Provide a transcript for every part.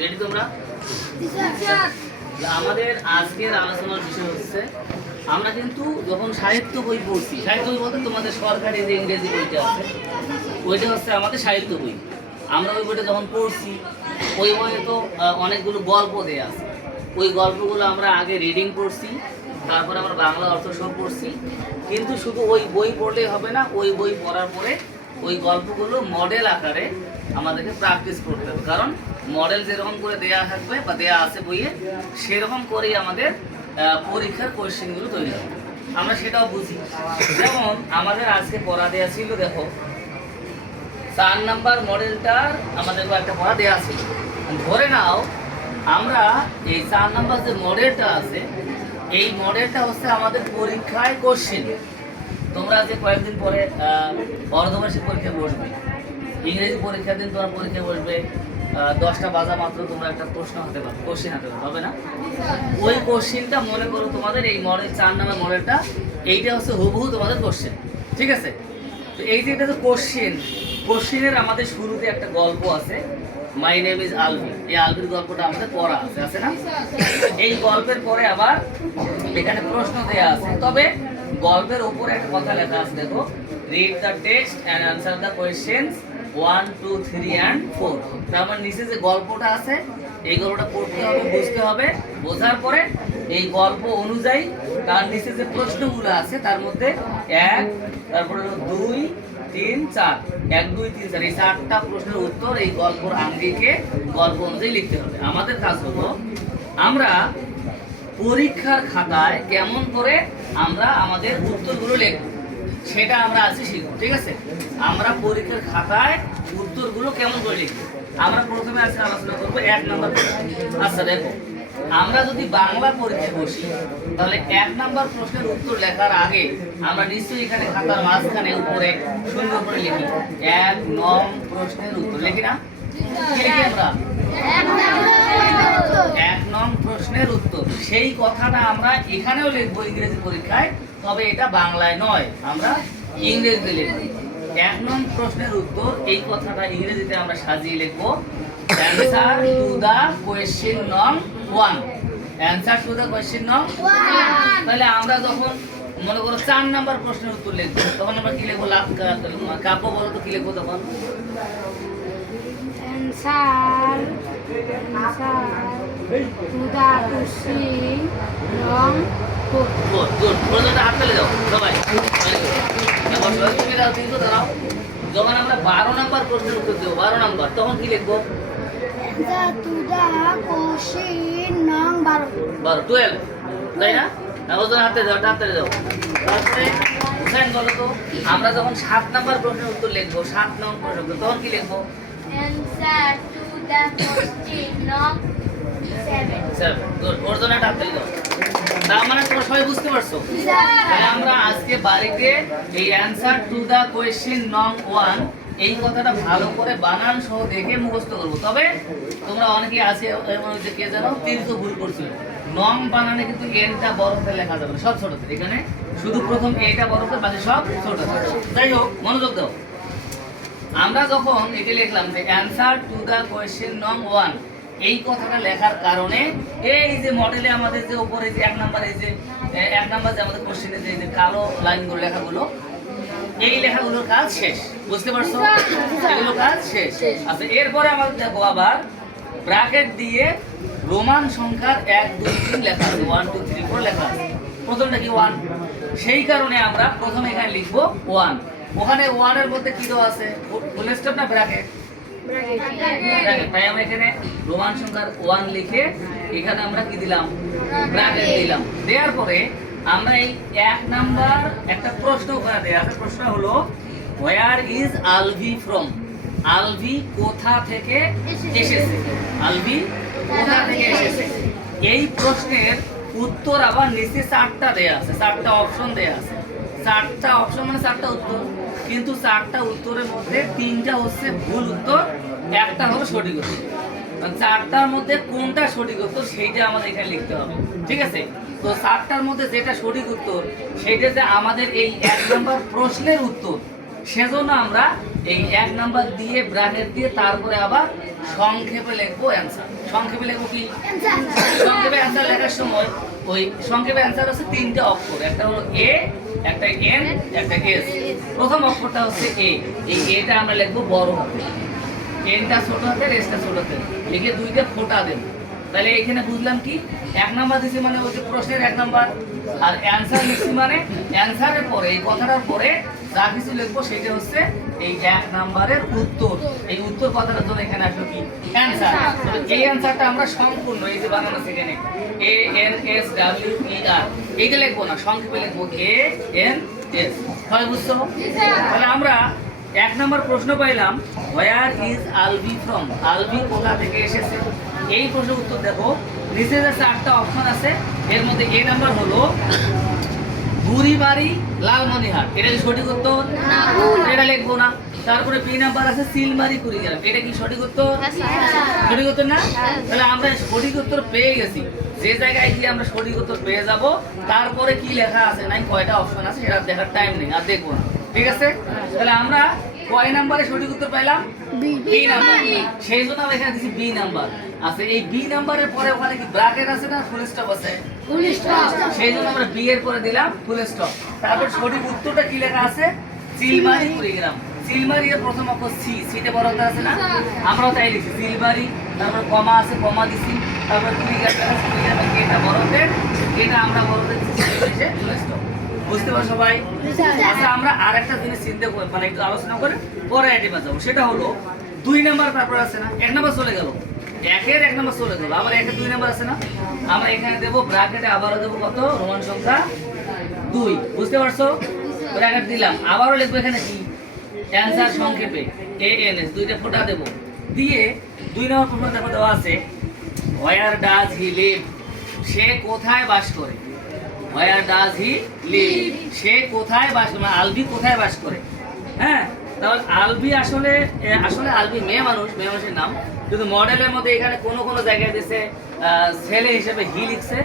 Ready তোমরা? আমাদের আজকের আলোচনার বিষয় হচ্ছে আমরা কিন্তু যখন সাহিত্য বই পড়ছি, সাহিত্য বই বলতে তোমাদের সরকারি যে ইংরেজি বইটা আছে ওইটা হচ্ছে আমাদের সাহিত্য বই। আমরা ওই বইটা যখন পড়ছি ওই বইয়ে তো অনেকগুলো গল্প দেয়া আছে। ওই গল্পগুলো আমরা আগে রিডিং পড়ছি, তারপরে আমরা বাংলা অর্থ সব পড়ছি। কিন্তু শুধু ওই বই পড়লেই হবে না, ওই বই পড়ার পরে ওই গল্পগুলো মডেল আকারে আমাদেরকে প্র্যাকটিস করতে হবে। কারণ মডেল যেরকম করে দেয়া থাকবে বা দেয়া আছে বইয়ে, সেরকম করেই আমাদের পরীক্ষার কোয়েশ্চেনগুলো তৈরি হবে। আমরা সেটাও বুঝি। যেমন আমাদের আজকে পড়া দেওয়া ছিল, দেখো 4 নাম্বার মডেলটার আমাদের একটা পড়া দেওয়া ছিল। ধরে নাও আমরা এই 4 নাম্বার যে মডেলটা আছে, এই মডেলটা হচ্ছে আমাদের পরীক্ষায় কোশ্চেন। তোমরা যে কয়েকদিন পরে অর্ধবার্ষিক পরীক্ষা বসবে, ইংরেজি পরীক্ষার দিন তোমরা পরীক্ষা বসবে, 10টা বাজা মাত্র তোমরা একটা প্রশ্ন হাতে পাবে, কোশ্চেন হাতে পাবে, হবে না? ওই কোশ্চেনটা মনে করো তোমাদের এই মডেল 4 নাম্বার মডেলটা, এইটা হচ্ছে হুবহু তোমাদের কোশ্চেন। ঠিক আছে? তো এই যে এটা তো কোশ্চেনের আমাদের শুরুতে একটা গল্প আছে, মাই নেম ইজ আলভি। এই আলভির গল্পটা আমাদের পড়া আছে না? এই গল্পের পরে আবার এখানে প্রশ্ন দেয়া আছে। তবে গল্পের উপরে একটা কথা লেখা আছে, দেখো, read the text and answer the questions 1, 2, 3 and 4। তার মানে নিচে যে গল্পটা আছে এই গল্পটা পড়তে হবে, বুঝতে হবে। বোঝার পরে এই গল্প অনুযায়ী তার নিচে যে প্রশ্নগুলো আছে তার মধ্যে 1, তারপরে 2, 3, 4, 1, 2, 3, 4 এই 4টা প্রশ্নের উত্তর এই গল্পের আঙ্গিকে গল্প অনুযায়ী লিখতে হবে। আমাদের কাজ হলো আমরা পরীক্ষার খাতায় কেমন করে আমরা আমাদের উত্তরগুলো লিখব সেটা আমরা আজকে শিখব। ঠিক আছে? আমরা পরীক্ষার খাতায় উত্তরগুলো কেমন করে লিখব আমরা প্রথমে আজকে আলোচনা করবো 1 নাম্বার। আচ্ছা দেখো, আমরা যদি বাংলা পরীক্ষায় বসি তাহলে 1 নাম্বার প্রশ্নের উত্তর লেখার আগে আমরা নিশ্চয়ই এখানে খাতার মাঝখানে উপরে সুন্দর করে লিখি 1 নং প্রশ্নের উত্তর। লিখি না? কি লিখি আমরা? 1 নং প্রশ্নের উত্তর। সেই কথাটা আমরা এখানেও লিখবো ইংরেজি পরীক্ষায়, তবে এটা বাংলায় নয়, আমরা ইংরেজিতে লিখবো। 1 নং প্রশ্নের উত্তর এই কথাটা ইংরেজিতে আমরা সাজিয়ে লিখবো অ্যান্সার টু দা কোয়েশ্চেন নং 1। অ্যান্সার টু দা কোয়েশ্চেন নং 1। তাহলে আমরা যখন মনে করো 4 নাম্বার প্রশ্নের উত্তর লিখবো তখন আমরা কি লিখবো? কাব্য বলো তো কি লিখবো তখন? অ্যান্সার টু দা কোয়েশ্চেন নং 4। গুড। প্রশ্নটা হাত তুলে দাও সবাই। এখন তুমি দাও, তুমি তো দাঁড়াও। যখন আমরা 12 নাম্বার প্রশ্নের উত্তর দেবো, 12 নাম্বার, তখন কি লিখবো? অ্যান্সার টু দা কোয়েশ্চেন নং 12, তাই না? ওজন হাতে দাও, হাতে দাও। তারপরে হুসাইন বলো তো, আমরা যখন 7 নাম্বার প্রশ্নের উত্তর লিখবো, 7 নং প্রশ্নের উত্তর, তখন কি লিখবো? অ্যান্সার টু দা কোয়েশ্চেন নং 7। গুড। ওজন হাতে দাও। তার মানে তোমরা সবাই বুঝতে পারছো? তাহলে আমরা আজকে বাড়িতে এই অ্যান্সার টু দা কোয়েশ্চেন নং 1 এই কথাটা ভালো করে বানান সহ দেখে মুখস্থ করবো। তবে তোমরা অনেকেই আছে এর মধ্যে কে জানো তিনটে ভুল করছো। নং বানানে কিন্তু এনটা বড় করে লেখা যাবে না, সব ছোট করে। এখানে শুধু প্রথম এটা বড় করে, বাকি সব ছোট ছোট। যাই হোক, মনোযোগ দাও। আমরা যখন এটা লিখলাম যে অ্যান্সার টু দা কোয়েশ্চেন নং 1, এই কথাটা লেখার কারণে এই যে মডেলে আমাদের যে উপরে যে 1 নাম্বার, এই যে 1 নাম্বার যে আমাদের কোশ্চেনে যে কালো লাইনগুলো লেখাগুলো, এই লেখাগুলোর কাজ শেষ। বুঝতে পারছো? এগুলো কাজ শেষ। আচ্ছা, এরপরে আমাদের দেখো আবার ব্র্যাকেট দিয়ে রোমান সংখ্যার 1, 2, 3 লেখা আছে, 1, 2, 3, 4 লেখা আছে। প্রথমটা কি 1, সেই কারণে আমরা প্রথমে এখানে লিখবো 1। ওখানে 1 এর মধ্যে কি দেওয়া আছে? ফুল স্টপ না ব্র্যাকেট? তাই আমরা এখানে রোমান সংখ্যার 1 লিখে এখানে আমরা কি দিলাম? ব্র্যাকেট দিলাম। দেওয়ার পরে আমরা এই 1 নাম্বার একটা প্রশ্ন ওখানে দেওয়া আছে। প্রশ্ন হলো where is Alvi from? Alvi কোথা থেকে এসেছে? আলভি কোথা থেকে এসেছে? এই প্রশ্নের উত্তর আবার নিচে 4টা দেয়া আছে, 4টা অপশন দেয়া আছে। 4টা অপশন মানে 4টা উত্তর, কিন্তু 4টা উত্তরের মধ্যে 3টা হচ্ছে ভুল উত্তর, একটা হলো সঠিক উত্তর। 4টার মধ্যে কোনটা সঠিক উত্তর সেইটা আমাদের এখানে লিখতে হবে। ঠিক আছে? তো 4টার মধ্যে যেটা সঠিক উত্তর সেইটা যে আমাদের এই 1 নাম্বার প্রশ্নের উত্তর, সেজন্য আমরা এই 1 নাম্বার দিয়ে ব্র্যাকেট দিয়ে তারপরে আবার সংক্ষেপে লিখবো অ্যান্সার। সংক্ষেপে লিখবো কি? সংক্ষেপে অ্যান্সার লেখার সময় ওই সংক্ষেপে অ্যান্সার হচ্ছে 3টে অক্ষর, একটা হলো এ, একটা এন, একটা এস। প্রথম অক্ষরটা হচ্ছে এ, এই এটা আমরা লিখবো বড় হাতে, এনটা ছোট হাতের, এসটা ছোট হাতের, লিখে 2টে ফোঁটা দেব। তাহলে এখানে বুঝলাম কি 1 নাম্বার দিছি মানে ওই যে প্রশ্নের 1 নাম্বার, আর অ্যান্সার লিখছি মানে অ্যান্সারের পরে এই কথাটার পরে যা কিছু লিখবো সেটা হচ্ছে এই 1 নাম্বারের উত্তর। এই উত্তর কথাটার জন্য এখানে আসলো কি অ্যান্সার। এই অ্যান্সারটা আমরা সম্পূর্ণ এই যে বানানো সেখানে A N S W E R এইটা লিখবো না, সংক্ষেপে লিখবো এ এন এস। হয় বুঝছো? তাহলে আমরা 1 নাম্বার প্রশ্ন পাইলাম, where is Albi from? Albi কোথা থেকে এসেছে? এই প্রশ্নের উত্তর দেখো, নিচে যে 4টা অপশন আছে এর মধ্যে এ নাম্বার হলো বুড়িবাড়ি লালমনিরহাট, এটা কি সঠিক উত্তর? এটা লিখবো না। তারপরে বি নাম্বার আছে সিলমারি কুড়িগ্রাম, এটা কি সঠিক উত্তর? সঠিক উত্তর না? তাহলে আমরা সঠিক উত্তর পেয়ে গেছি। যে জায়গায় গিয়ে আমরা সঠিক উত্তর পেয়ে যাব, তারপরে কি লেখা আছে নাই কয়টা অপশন আছে সেটা দেখার টাইম নেই, আর দেখবো না। ঠিক আছে? তাহলে আমরা কয় নাম্বারে সঠিক উত্তর পাইলাম? B number. সেই জন্য আমরা এখানে দিছি বি নাম্বার আছে। এই বি নাম্বারের পরে ওখানে কি ব্র্যাকেট আছে না ফুল স্টপ আছে? Full stop. সেই জন্য আমরা বি এর পরে দিলাম ফুল স্টপ। তারপর সঠিক উত্তরটা কি লেখা আছে? সিলমারি কুড়িগ্রাম। সিলমারি এর প্রথম অক্ষর সি, সিতে বড় হাতের আছে না? আমরাও তাই লিখছি সিলমারি, তারপর কমা আছে, কমা দিছি, তারপর কুড়িগ্রাম আছে, কুড়িগ্রামে এটা বড় হাতের, এটা আমরা বড় হাতের দিছি, ফুল স্টপ। বুঝতে পারো সবাই? আচ্ছা, আমরা আরেকটা জিনিস চিন্তা করে মানে একটু আলোচনা করে পরে আইটেমে যাবো। সেটা হলো 2 নাম্বার তারপর আছে না, 1 নাম্বার চলে গেল, 1 নাম্বার চলে গেল, আবার 2 নাম্বার আছে না, আমরা এখানে দেবো ব্র্যাকেটে আবারও দেবো কত? রোমান সংখ্যা 2। বুঝতে পারছো? ব্র্যাকেট দিলাম, আবারও লিখবো এখানে কি অ্যান্সার সংক্ষেপে এ এন এস, 2টে ফোঁটা দেবো দিয়ে 2 নাম্বার প্রশ্ন দেখো দেওয়া আছে, হোয়ার ডাজ হি লিভ? সে কোথায় বাস করে? হোয়ার ডাজ হি লিভ, সে কোথায় বাস করে, মানে আলবি কোথায় বাস করে? হ্যাঁ, তাহলে আলবি আসলে আলবি মেয়ে মানুষ, মেয়ে মানুষের নাম, কিন্তু মডেলের মধ্যে এখানে কোনো কোনো জায়গায় দিয়েছে ছেলে হিসেবে হি লিখছে,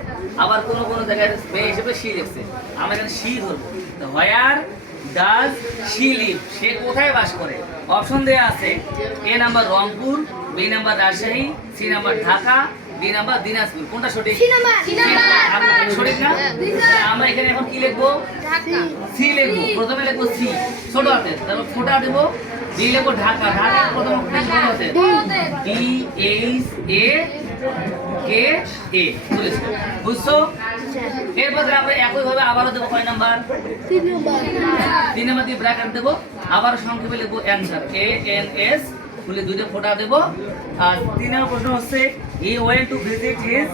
আবার কোনো কোনো জায়গায় মেয়ে হিসেবে সি লিখছে। আমরা এখানে সি ধরবো। তো হোয়ার ডাজ সি লিভ, সে কোথায় বাস করে? অপশন দেওয়া আছে, A number Rangpur, B number Rajshahi, C number Dhaka, B number Dinajpur. কোনটা সঠিক? সঠিক না? আমরা এখানে এখন কি লিখবো? সি লিখবো। প্রথমে লিখবো সি ছোট হাতের, তারপর ফোঁটা দেবো, বি লিখবো ঢাকা, ঢাকা প্রথম বড় হাতের, বি এইচ এ কে এ। বুঝছো? এরপর আমরা একইভাবে আবারও দেবো কয় নাম্বার? 3 নাম্বার দিয়ে ব্র্যাকেট দেবো, আবার সংক্ষেপে লিখবো অ্যান্সার এ এন এস, খুলে 2টে ফোঁটা দেবো। আর 3 নম্বর প্রশ্ন হচ্ছে he went to visit his,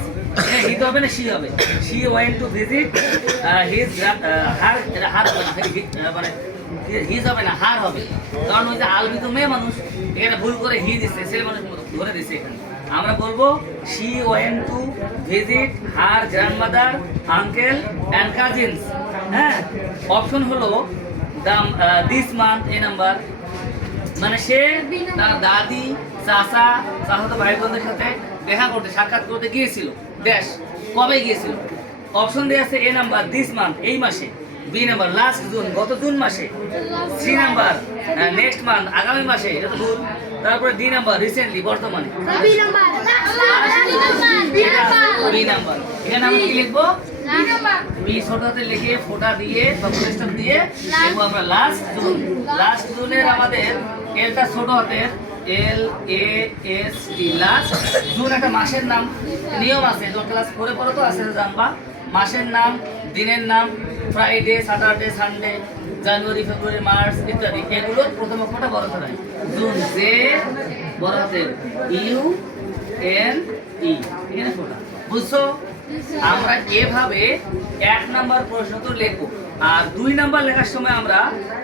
he তো হবে না সি হবে, she went to visit his her, এটা হার হবে না, মানে হিজ হবে না হার হবে, কারণ ওই যে আলবি তো মেয়ে মানুষ, এখানে ভুল করে হি দিচ্ছে, ছেলে মানুষ ধরে দিচ্ছে। এখানে আমরা বলবো she went to visit her grandmother, uncle and cousins. হ্যাঁ, অপশন হলো দিস মান্থ, এ নাম্বার, মানে সে তার দাদি, চাচা, চাচাতো ভাই বোনদের সাথে দেখা করতে, সাক্ষাৎ করতে গিয়েছিল। দেশ কবে গিয়েছিল? অপশন দেওয়া আছে এ নাম্বার দিস মান্থ, এই মাসে, বি নাম্বার লাস্ট জুন, গত জুন মাসে, সি নাম্বার নেক্সট মান্থ, আগামী মাসে, এটা তো ভুল। তারপরে ডি নাম্বার রিসেন্টলি, বর্তমানে। বি নাম্বার, এখানে আমরা কি লিখবো? বি ছোট হাতে লিখে ফোঁটা দিয়ে বা ফুল স্টপ দিয়ে লিখবো আমরা লাস্ট জুন। লাস্ট জুনের আমাদের এলটা ছোট হাতের, L A S T, last June একটা মাসের নাম। নিয়ম আছে, যখন ক্লাস 4 পড়ো তো আস্তে আস্তে জানবা। মাসের নাম, দিনের নাম, ফ্রাইডে, স্যাটারডে, সানডে, জানুয়ারি, ফেব্রুয়ারি, মার্চ ইত্যাদি, এগুলোর প্রথম অক্ষরটা বড় হাতের। জুন জে বড় হাতের, ইউ এন ই, এখানে ফোঁটা। বুঝছো? আমরা এভাবে 1 নাম্বার প্রশ্ন তো লিখবো, আর 2 নাম্বার লেখার সময় আমরা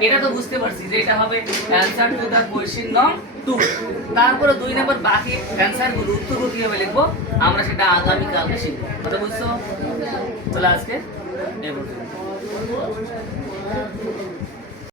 এটা তো বুঝতে পারছি যে এটা হবে অ্যান্সার টু দ্য কোয়েশ্চেন নং 2। তারপরে 2 নাম্বার বাকি অ্যান্সারগুলো, উত্তরগুলো কিভাবে লিখবো আমরা সেটা আগামীকালকে শিখবো। কথা বুঝছো? তাহলে আজকে এই পর্যন্ত।